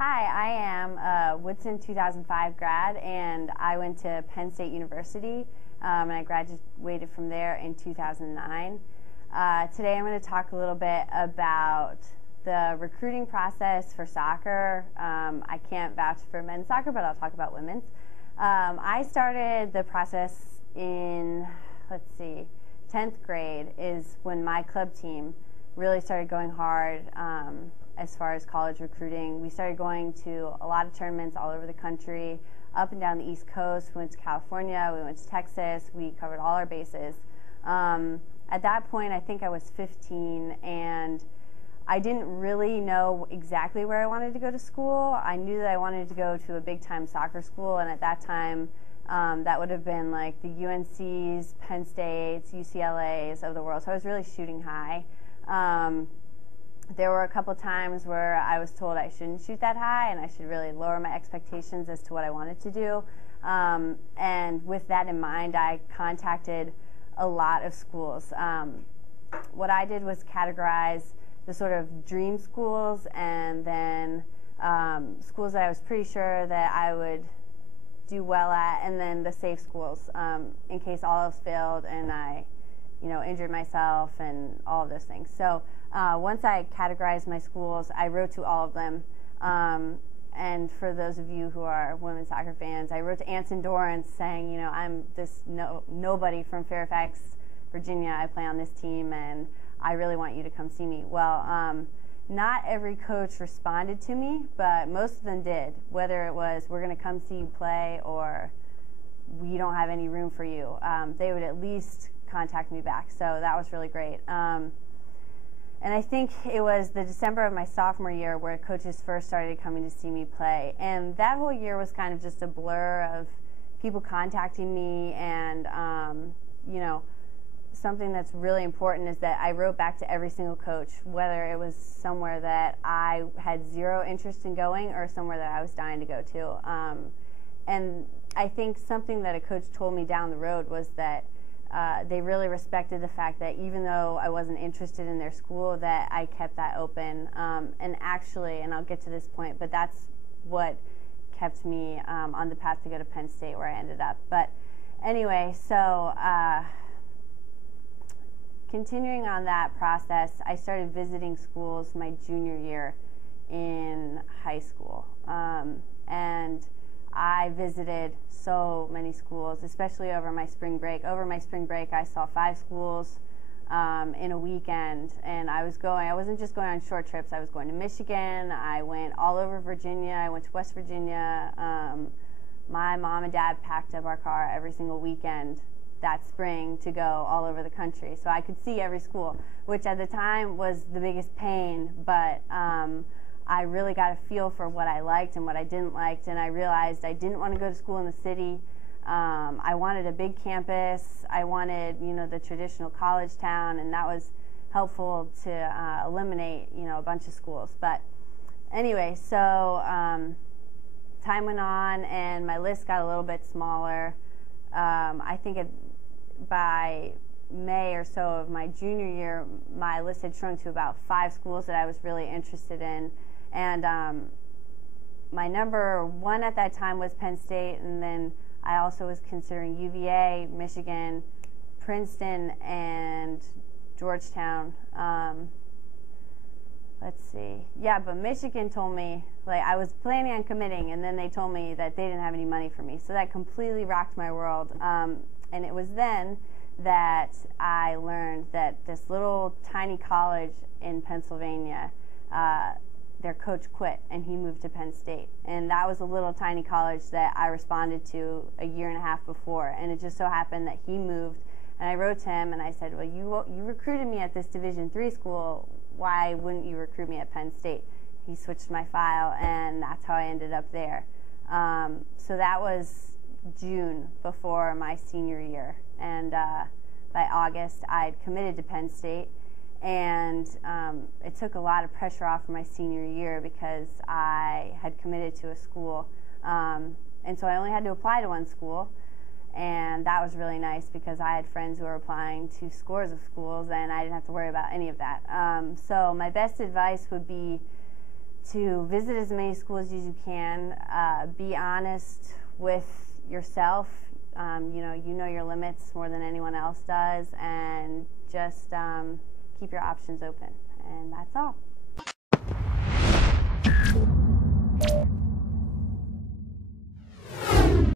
Hi, I am a Woodson 2005 grad, and I went to Penn State University, and I graduated from there in 2009. Today I'm going to talk a little bit about the recruiting process for soccer. I can't vouch for men's soccer, but I'll talk about women's. I started the process in, 10th grade is when my club team really started going hard as far as college recruiting. We started going to a lot of tournaments all over the country, up and down the East Coast. We went to California, we went to Texas, we covered all our bases. At that point, I think I was 15, and I didn't really know exactly where I wanted to go to school. I knew that I wanted to go to a big-time soccer school, and at that time, that would have been like the UNCs, Penn States, UCLAs of the world, so I was really shooting high. There were a couple times where I was told I shouldn't shoot that high and I should really lower my expectations as to what I wanted to do. And with that in mind, I contacted a lot of schools. What I did was categorize the sort of dream schools and then schools that I was pretty sure that I would do well at, and then the safe schools in case all else failed and I injured myself and all of those things. So once I categorized my schools, I wrote to all of them. And for those of you who are women's soccer fans, I wrote to Anson Dorrance saying, I'm this nobody from Fairfax, Virginia. I play on this team, and I really want you to come see me. Well, not every coach responded to me, but most of them did, whether it was, we're going to come see you play, or we don't have any room for you. They would at least contact me back, so that was really great. And I think it was the December of my sophomore year where coaches first started coming to see me play, and that whole year was kind of just a blur of people contacting me. And something that's really important is that I wrote back to every single coach, whether it was somewhere that I had zero interest in going or somewhere that I was dying to go to. And I think something that a coach told me down the road was that they really respected the fact that even though I wasn't interested in their school, that I kept that open. And actually, and I'll get to this point, but that's what kept me on the path to go to Penn State, where I ended up. But anyway, so continuing on that process, I started visiting schools my junior year in high school. And I visited so many schools, especially over my spring break. Over my spring break, I saw 5 schools in a weekend, and I wasn't just going on short trips. I was going to Michigan. I went all over Virginia. I went to West Virginia. My mom and dad packed up our car every single weekend that spring to go all over the country. So I could see every school, which at the time was the biggest pain, but I really got a feel for what I liked and what I didn't like, and I realized I didn't want to go to school in the city. I wanted a big campus. I wanted, the traditional college town, and that was helpful to eliminate, a bunch of schools. But anyway, so time went on, and my list got a little bit smaller. I think by May or so of my junior year, my list had shrunk to about 5 schools that I was really interested in. And my number 1 at that time was Penn State, and then I also was considering UVA, Michigan, Princeton, and Georgetown. But Michigan told me, I was planning on committing, and then they told me that they didn't have any money for me. So that completely rocked my world. And it was then that I learned that this little tiny college in Pennsylvania, their coach quit and he moved to Penn State. And that was a little tiny college that I responded to a year and a half before. And it just so happened that he moved, and I wrote to him and I said, well, you recruited me at this Division III school. Why wouldn't you recruit me at Penn State? He switched my file, and that's how I ended up there. So that was June before my senior year. And by August, I'd committed to Penn State. And it took a lot of pressure off my senior year because I had committed to a school. And so I only had to apply to one school. And that was really nice because I had friends who were applying to scores of schools, and I didn't have to worry about any of that. So my best advice would be to visit as many schools as you can. Be honest with yourself. You know your limits more than anyone else does, and just keep your options open. And that's all.